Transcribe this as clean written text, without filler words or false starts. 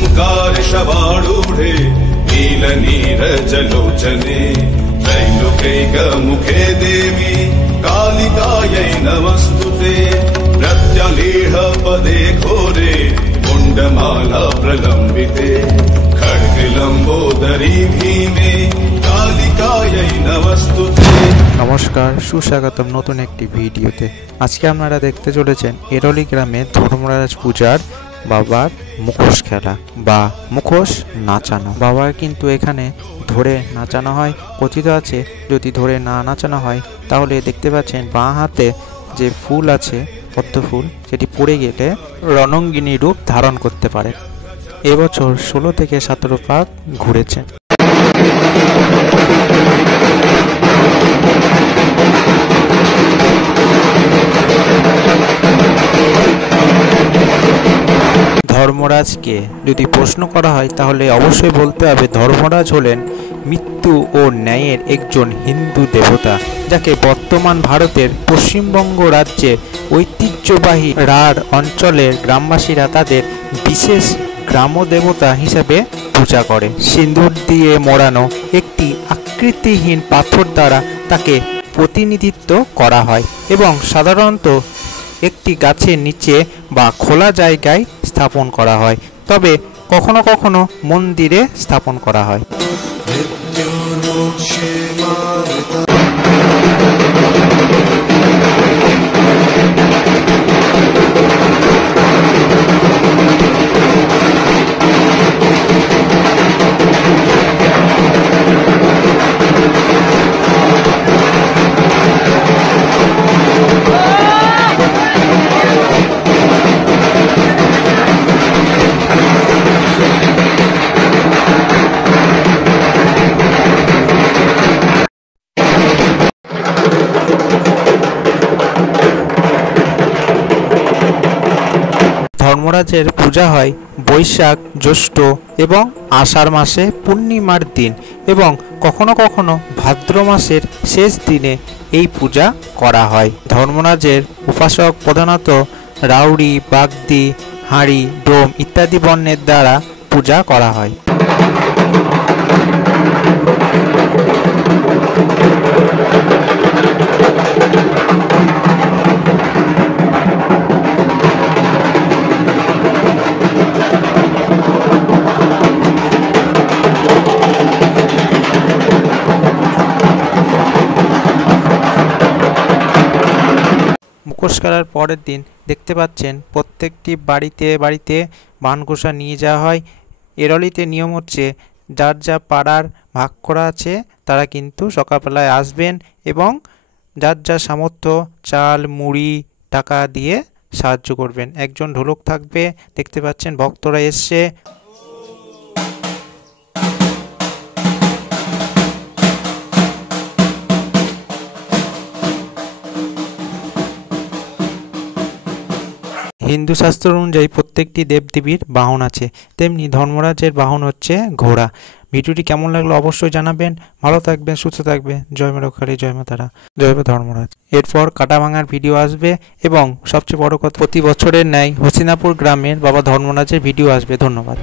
हुंकार शवारूढ़े नीलनीरजलोचने त्रैलोक्यैकमुखे देवी कालिकायै नमस्तुते प्रत्यलेह पदे घोरे मुंडमाला प्रलंबिते खड्गलंबोदरी भीमे कालिकायै नमस्तुते। नमस्कार, सुस्वागतम नतून एकटी भिडियोते। आजके आपनारा देखते चलेछेन एरली ग्रामे धर्मराज पूजार बाबार मुखोश खेला बा मुखोश नाचानो। बाबार किन्तु एखाने धरे नाचानो हय। कथित आछे यदि धरे ना नाचानो हय ताहले देखते पाच्छेन बाঁ हाते जे फुल आछे पद्म फुल सेटी पड़े गेले रणांगिनी रूप धारण करते पारे। এবছর 16 থেকে 17 পাক ঘুরেছে। ধর্মরাজকে যদি প্রশ্ন করা হয় তাহলে অবশ্যই বলতে হবে ধর্মরাজ হলেন মৃত্যু ও ন্যায়ের একজন হিন্দু দেবতা, যাকে বর্তমান ভারতের পশ্চিমবঙ্গ রাজ্যের ঐতিহ্যবাহী রাঢ় অঞ্চলের গ্রামবাসীরা তাদের বিশেষ গ্রাম দেবতা হিসেবে পূজা করে। সিঁদুর দিয়ে মোড়ানো একটি আকৃতিহীন পাথর দ্বারা তাকে প্রতিনিধিত্ব করা হয় এবং সাধারণত একটি গাছের নিচে বা খোলা জায়গায় স্থাপন করা হয়, তবে কখনো কখনো মন্দিরে স্থাপন করা হয়। ধর্মরাজের পূজা হয় বৈশাখ, জ্যৈষ্ঠ এবং আষাঢ় মাসে পূর্ণিমার দিন এবং কখনো কখনো ভাদ্র মাসের শেষ দিনে এই পূজা করা হয়। ধর্মরাজের উপাসক প্রধানত রাউড়ি, বাগদি, হাঁড়ি, ডোম ইত্যাদি বর্ণের দ্বারা পূজা করা হয়। মুখোশ খেলার পরের দিন দেখতে পাচ্ছেন প্রত্যেকটি বাড়িতে বাড়িতে বানগোসা নিয়ে যাওয়া হয়। এরলিতে নিয়ম হচ্ছে যার যা পাড়ার ভাগ করা আছে তারা কিন্তু সকালবেলায় আসবেন এবং যার যা সামর্থ্য চাল, মুড়ি, টাকা দিয়ে সাহায্য করবেন। একজন ঢোলক থাকবে, দেখতে পাচ্ছেন ভক্তরা এসছে। হিন্দু শাস্ত্র অনুযায়ী প্রত্যেকটি দেবদেবীর বাহন আছে, তেমনি ধর্মরাজের বাহন হচ্ছে ঘোড়া। ভিডিওটি কেমন লাগলো অবশ্যই জানাবেন। ভালো থাকবেন, সুস্থ থাকবেন। জয় মা রক্ষাকালী, জয় মা তারা, জয় মা ধর্মরাজ। এরপর কাটা ভাঙার ভিডিও আসবে এবং সবচেয়ে বড় কথা প্রতি বছরের ন্যায় হসিনাপুর গ্রামের বাবা ধর্মরাজের ভিডিও আসবে। ধন্যবাদ।